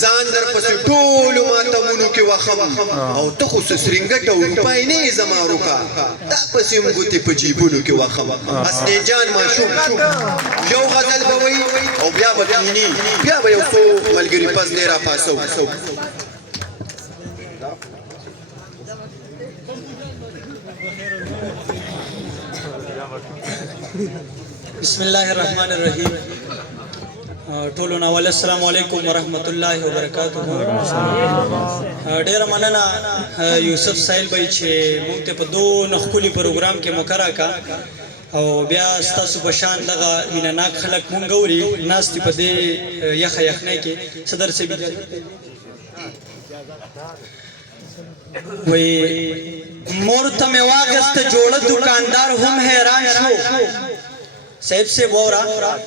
ځان در پسې ټولو ماتمونو کې وخم او ته خو سرنګټ او روپۍ نه یې زما روکا دا پسې م ګوتې په جیبونو کې وخم حسنې جان ماشوم یو غزل به وایي او بیا به کیني بیا به یو څو ملګري پس دی راپاڅو بسم الله الرحمن الرحیم ټولو ناول السلام علیکم ورحمت الله وبرکاته ډیر مننه یوسف سایل بھائی چې موږ ته په دوه نخولي پروګرام کې مقرره کا او بیا ستاسو په شان دغه مینناک خلک مونږ ګوري ناستې په دې یخنۍ کې صدر سے بھی وی مور ته مې واغسته جوړه دکاندار هم حیران شو صاحب سے بورا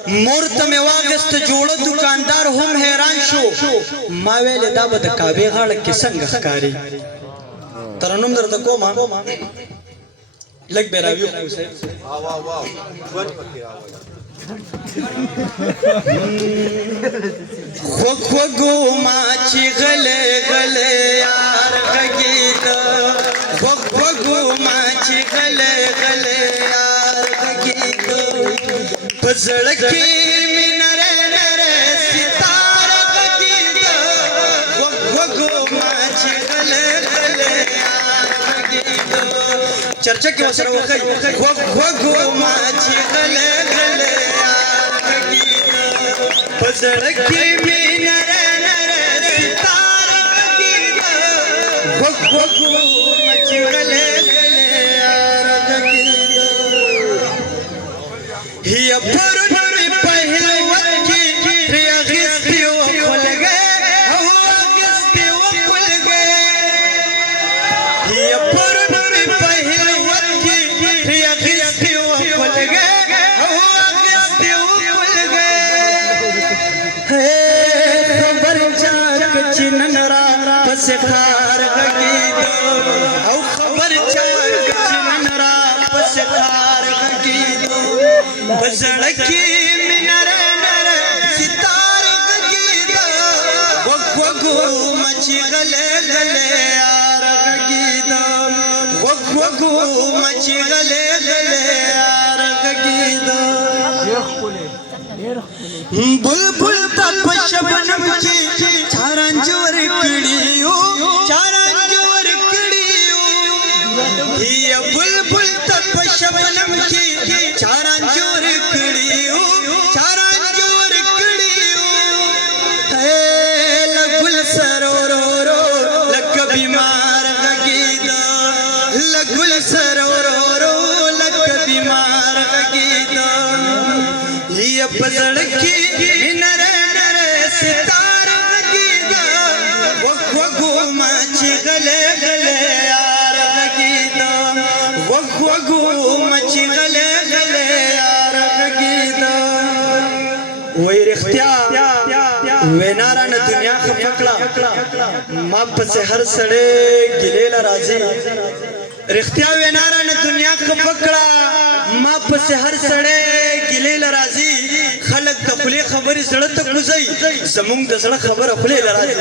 مور ته مې واغسته جوړه دکاندار هم حیران شو ما ویل دا به د کعبې غاړه کې څنګه ښکاري ترنم درته کومه لږ به راویو خو صاحب خوږو ما چې غلې غلې یار غږېد خوږو ما چې غلې غلې یار غږېد په زړه کې مې نری نری ستاره غږېد خوږو ما چې غلې غلې یار غږېد چرچا کې ورسره وښیي خوږو ما چې غلې غلې زړه کې مې نری نری ستاره غږېد خوږو چې غلې غلې یار غږېد هي پرون مې پهلوان کې ترې اخیستې وه خولګۍ او اخیستې وه خولګۍ هي پرون مې پهلوان کې ترې اخیستې وه خولګۍ او اخیستې وه خولګۍ خبر چاک چې نن را پسې خار غږېد او خبر چاک چې نن را پسې خار غږېد په زړه کې مې نری نری ستاره غږېد خوږو ما چې غلې غلې یار غږېد خوږو ما چې غلې غلې یار غږېد بلبل تا په شبنم کې چارنج ورکړیو هي بلبل تا په شبنم کې چارنج ورکړیو لګل سرورو لکه بیمار غږېد لګل سرورو لکه بیمار غږېد هي په زړه کې نری نری ستاره غږېد خوږو ما چې غلې غلې یار غږېد خوږو ما چې غلې غلې یار غږېد وای رښتیا وینا رانه دنیا خفه کړه ما پسې هر سړی ګیلې له راځي رښتیا وینا رانه دنیا خفه کړه ما پسې هر سړی ګیلې له راځي خلک د خولې خبرې زړه ته کوزي زمونږ د زړه خبره خولې له راځي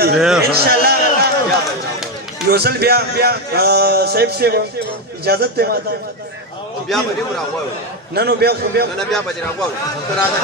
انشاءالله یو ځل بیا صاحب صاحب اجازت دی ماته بیا به دې راغواړو نه نو بیا خو بیا نه بیا به دې راغواړو ته راځه